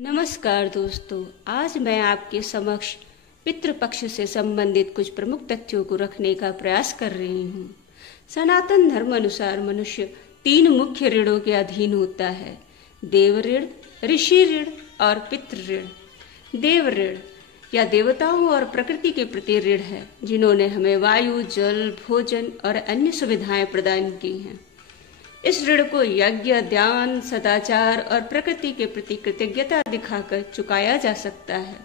नमस्कार दोस्तों, आज मैं आपके समक्ष पितृपक्ष से संबंधित कुछ प्रमुख तथ्यों को रखने का प्रयास कर रही हूँ। सनातन धर्म अनुसार मनुष्य 3 मुख्य ऋणों के अधीन होता है: देव ऋण, ऋषि ऋण और पितृ ऋण। देव ऋण या देवताओं और प्रकृति के प्रति ऋण है, जिन्होंने हमें वायु, जल, भोजन और अन्य सुविधाएं प्रदान की हैं। इस ऋण को यज्ञ, ध्यान, सदाचार और प्रकृति के प्रति कृतज्ञता दिखाकर चुकाया जा सकता है।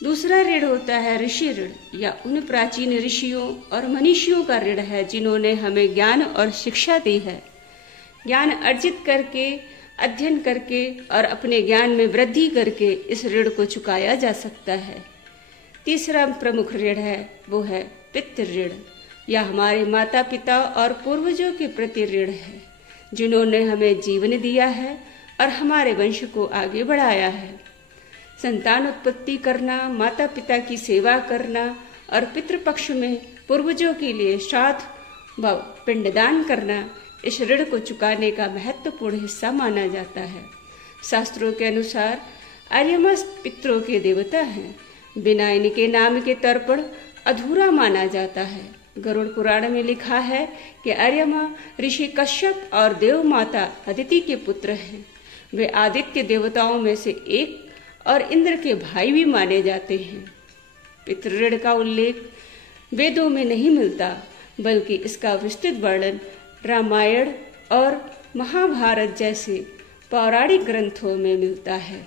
दूसरा ऋण होता है ऋषि ऋण, या उन प्राचीन ऋषियों और मनीषियों का ऋण है जिन्होंने हमें ज्ञान और शिक्षा दी है। ज्ञान अर्जित करके, अध्ययन करके और अपने ज्ञान में वृद्धि करके इस ऋण को चुकाया जा सकता है। तीसरा प्रमुख ऋण है वो है पितृ ऋण, या हमारे माता पिता और पूर्वजों के प्रति ऋण है, जिन्होंने हमें जीवन दिया है और हमारे वंश को आगे बढ़ाया है। संतान उत्पत्ति करना, माता पिता की सेवा करना और पितृपक्ष में पूर्वजों के लिए श्राद्ध व पिंडदान करना इस ऋण को चुकाने का महत्वपूर्ण हिस्सा माना जाता है। शास्त्रों के अनुसार आर्यमा पितरों के देवता हैं। बिना इनके नाम के तर्पण अधूरा माना जाता है। गरुड़ पुराण में लिखा है कि आर्यमा ऋषि कश्यप और देव माता अदिति के पुत्र हैं। वे आदित्य देवताओं में से एक और इंद्र के भाई भी माने जाते हैं। पितृ ऋण का उल्लेख वेदों में नहीं मिलता, बल्कि इसका विस्तृत वर्णन रामायण और महाभारत जैसे पौराणिक ग्रंथों में मिलता है,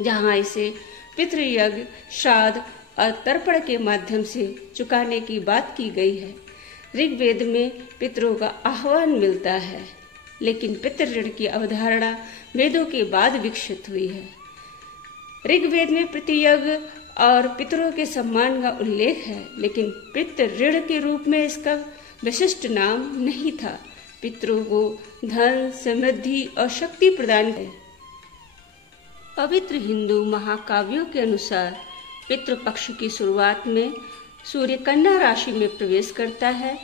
जहाँ इसे पितृयज्ञ, श्राद्ध और तर्पण के माध्यम से चुकाने की बात की गई है। ऋग्वेद में पितरों का आह्वान मिलता है, लेकिन पितृ ऋण की अवधारणा वेदों के बाद विकसित हुई है। ऋग्वेद में पितृयज्ञ और पितरों के सम्मान का उल्लेख है, लेकिन पितृ ऋण के रूप में इसका विशिष्ट नाम नहीं था। पितरों को धन, समृद्धि और शक्ति प्रदान है। पवित्र हिंदू महाकाव्यों के अनुसार पितृपक्ष की शुरुआत में सूर्य कन्या राशि में प्रवेश करता है।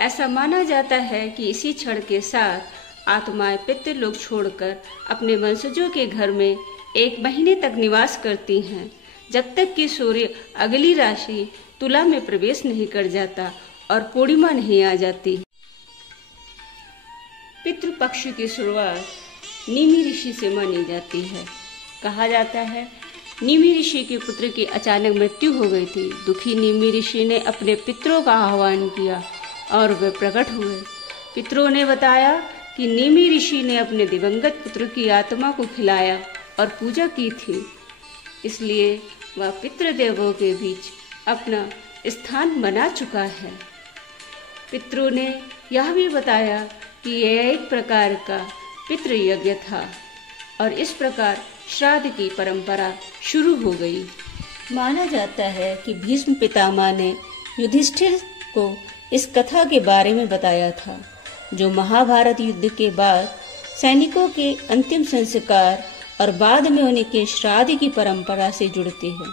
ऐसा माना जाता है कि इसी क्षण के साथ आत्माएं पितृलोक छोड़कर अपने वंशजों के घर में 1 महीने तक निवास करती हैं, जब तक कि सूर्य अगली राशि तुला में प्रवेश नहीं कर जाता और पूर्णिमा नहीं आ जाती। पितृपक्ष की शुरुआत निमि ऋषि से मानी जाती है। कहा जाता है निमि ऋषि के पुत्र की अचानक मृत्यु हो गई थी। दुखी निमि ऋषि ने अपने पितरों का आह्वान किया और वे प्रकट हुए। पितरों ने बताया कि निमि ऋषि ने अपने दिवंगत पुत्र की आत्मा को खिलाया और पूजा की थी, इसलिए वह पितृदेवों के बीच अपना स्थान बना चुका है। पितरों ने यह भी बताया कि यह एक प्रकार का पितृयज्ञ था और इस प्रकार श्राद्ध की परंपरा शुरू हो गई। माना जाता है कि भीष्म पितामह ने युधिष्ठिर को इस कथा के बारे में बताया था, जो महाभारत युद्ध के बाद सैनिकों के अंतिम संस्कार और बाद में उनके श्राद्ध की परंपरा से जुड़ती है।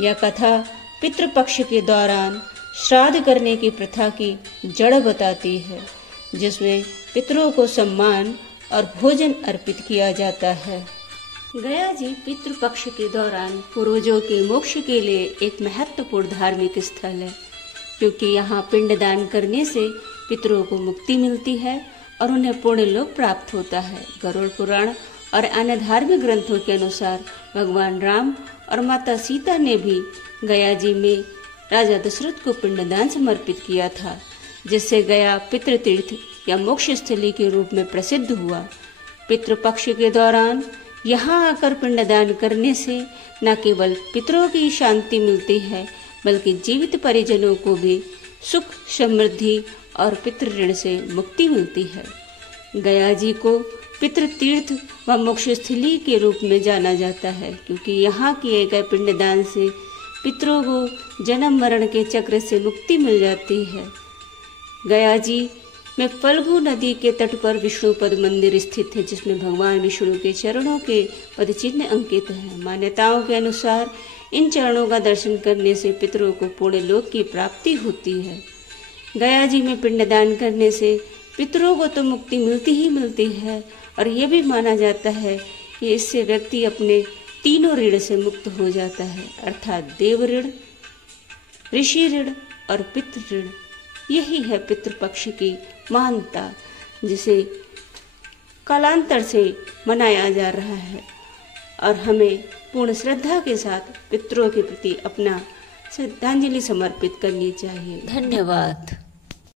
यह कथा पितृपक्ष के दौरान श्राद्ध करने की प्रथा की जड़ बताती है, जिसमें पितरों को सम्मान और भोजन अर्पित किया जाता है। गया जी पितृपक्ष के दौरान पूर्वजों के मोक्ष के लिए एक महत्वपूर्ण धार्मिक स्थल है, क्योंकि यहाँ पिंडदान करने से पितरों को मुक्ति मिलती है और उन्हें पुण्य लोक प्राप्त होता है। गरुड़ पुराण और अन्य धार्मिक ग्रंथों के अनुसार भगवान राम और माता सीता ने भी गया जी में राजा दशरथ को पिंडदान समर्पित किया था, जिससे गया पितृतीर्थ या मोक्ष स्थली के रूप में प्रसिद्ध हुआ। पितृपक्ष के दौरान यहाँ आकर पिंडदान करने से न केवल पितरों की शांति मिलती है, बल्कि जीवित परिजनों को भी सुख, समृद्धि और पितृ ऋण से मुक्ति मिलती है। गया जी को पितृतीर्थ व मोक्ष स्थली के रूप में जाना जाता है, क्योंकि यहाँ किए गए पिंडदान से पितरों को जन्म मरण के चक्र से मुक्ति मिल जाती है। गया जी में फल्गु नदी के तट पर विष्णु पद मंदिर स्थित है, जिसमें भगवान विष्णु के चरणों के पद चिन्ह अंकित हैं। मान्यताओं के अनुसार इन चरणों का दर्शन करने से पितरों को पुण्य लोक की प्राप्ति होती है। गया जी में पिंडदान करने से पितरों को तो मुक्ति मिलती ही मिलती है, और ये भी माना जाता है ये इससे व्यक्ति अपने तीनों ऋण से मुक्त हो जाता है, अर्थात देव ऋण, ऋषि ऋण और पितृ ऋण। यही है पितृपक्ष की महानता, जिसे कालांतर से मनाया जा रहा है और हमें पूर्ण श्रद्धा के साथ पितरों के प्रति अपना श्रद्धांजलि समर्पित करनी चाहिए। धन्यवाद।